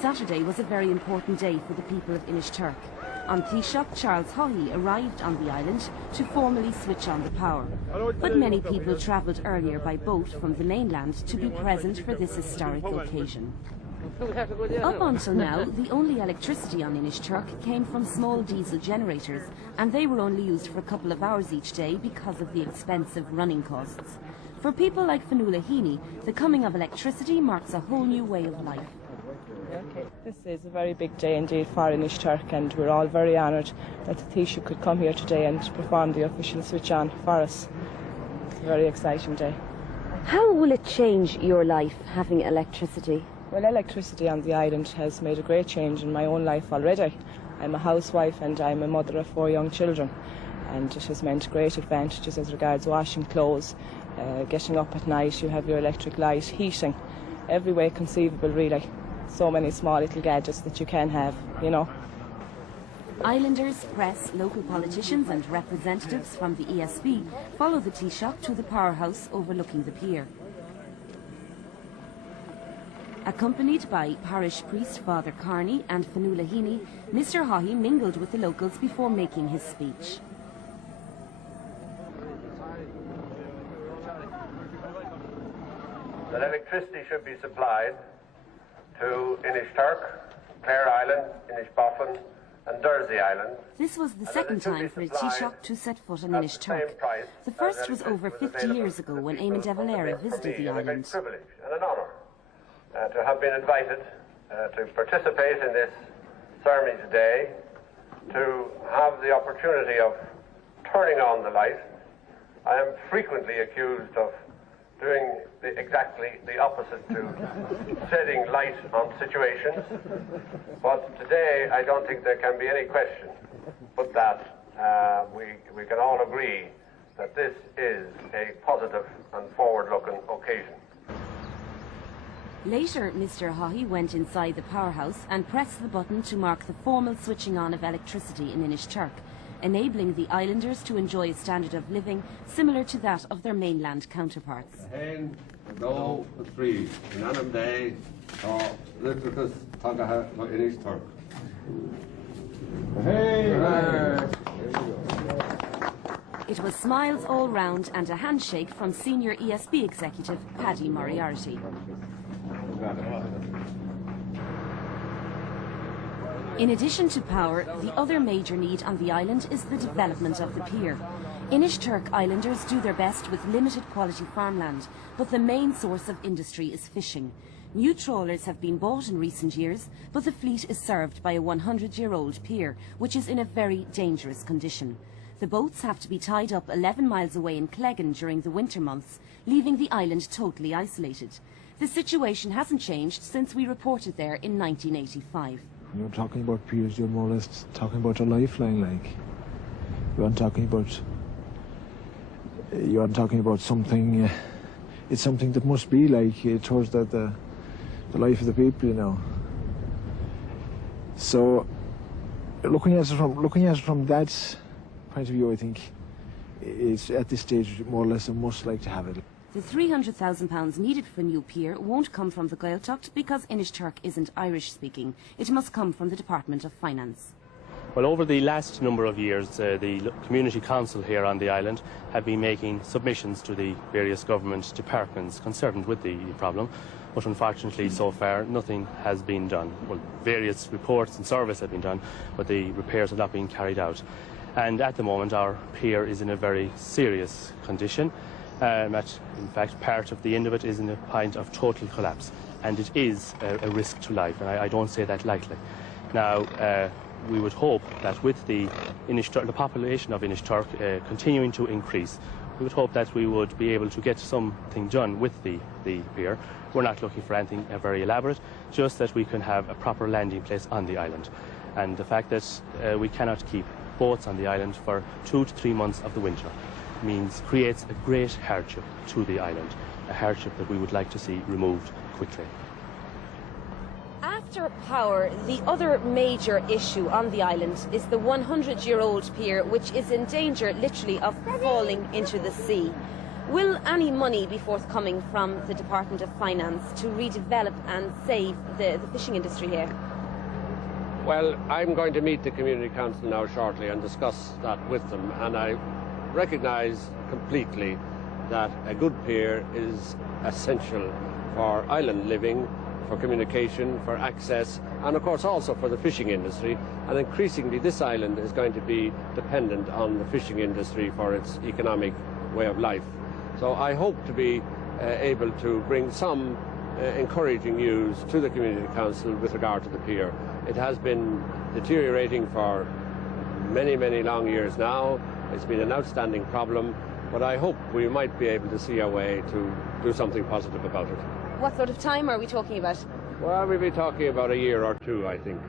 Saturday was a very important day for the people of Inishturk. On Taoiseach Charles Haughey arrived on the island to formally switch on the power. But many people travelled earlier by boat from the mainland to be present for this historic occasion. Up until now, the only electricity on Inishturk came from small diesel generators, and they were only used for a couple of hours each day because of the expensive running costs. For people like Haughey, the coming of electricity marks a whole new way of life. This is a very big day indeed for Inishturk, and we're all very honoured that the Taoiseach could come here today and perform the official switch on for us. It's a very exciting day. How will it change your life, having electricity? Well, electricity on the island has made a great change in my own life already. I'm a housewife and I'm a mother of 4 young children, and it has meant great advantages as regards washing clothes, getting up at night, you have your electric light, heating, every way conceivable really. So many small little gadgets that you can have, you know. Islanders, press, local politicians and representatives from the ESB follow the Taoiseach to the powerhouse overlooking the pier. Accompanied by parish priest Father Carney and Haughey, Mr. Haughey mingled with the locals before making his speech. That electricity should be supplied to Inishturk, Clare Island, Inishboffin and Dursey Island. This was the second time for the Taoiseach to set foot on Inishturk. The first was over 50 years ago when Eamon de Valera visited the island. It's a great privilege and an honour to have been invited to participate in this ceremony today, to have the opportunity of turning on the light. I am frequently accused of doing exactly the opposite to shedding light on situations. But today I don't think there can be any question but that we can all agree that this is a positive and forward-looking occasion. Later, Mr. Haughey went inside the powerhouse and pressed the button to mark the formal switching on of electricity in Inishturk, enabling the islanders to enjoy a standard of living similar to that of their mainland counterparts. No, three. Nanam day, Litritus, Tagaha, Inishturk. It was smiles all round and a handshake from senior ESB executive Paddy Moriarty. In addition to power, the other major need on the island is the development of the pier. Inishturk islanders do their best with limited quality farmland, but the main source of industry is fishing. New trawlers have been bought in recent years, but the fleet is served by a 100-year-old pier, which is in a very dangerous condition. The boats have to be tied up 11 miles away in Cleggan during the winter months, leaving the island totally isolated. The situation hasn't changed since we reported there in 1985. You're talking about piers, you're more or less talking about a lifeline, like. You aren't talking about something, it's something that must be like towards the life of the people, you know. So, looking at it from that point of view, I think it's at this stage more or less a must like to have it. The £300,000 needed for a new pier won't come from the Gaeltacht because Inishturk isn't Irish-speaking. It must come from the Department of Finance. Well, over the last number of years, the Community Council here on the island have been making submissions to the various government departments concerned with the problem, but unfortunately so far nothing has been done. Well, various reports and surveys have been done, but the repairs have not been carried out. And at the moment our pier is in a very serious condition. In fact, part of the end of it is in a point of total collapse, and it is a risk to life, and I don't say that lightly. Now, we would hope that with the population of Inishturk continuing to increase, we would hope that we would be able to get something done with the pier. We're not looking for anything very elaborate, just that we can have a proper landing place on the island. And the fact that we cannot keep boats on the island for 2 to 3 months of the winter creates a great hardship to the island, a hardship that we would like to see removed quickly. After power, the other major issue on the island is the 100-year-old pier, which is in danger literally of falling into the sea. Will any money be forthcoming from the Department of Finance to redevelop and save the fishing industry here? Well, I'm going to meet the Community Council now shortly and discuss that with them, and I recognise completely that a good pier is essential for island living, for communication, for access, and of course also for the fishing industry. And increasingly this island is going to be dependent on the fishing industry for its economic way of life. So I hope to be able to bring some encouraging news to the Community Council with regard to the pier. It has been deteriorating for many, many long years now. It's been an outstanding problem, but I hope we might be able to see our way to do something positive about it. What sort of time are we talking about? Well, we'll be talking about a year or two, I think.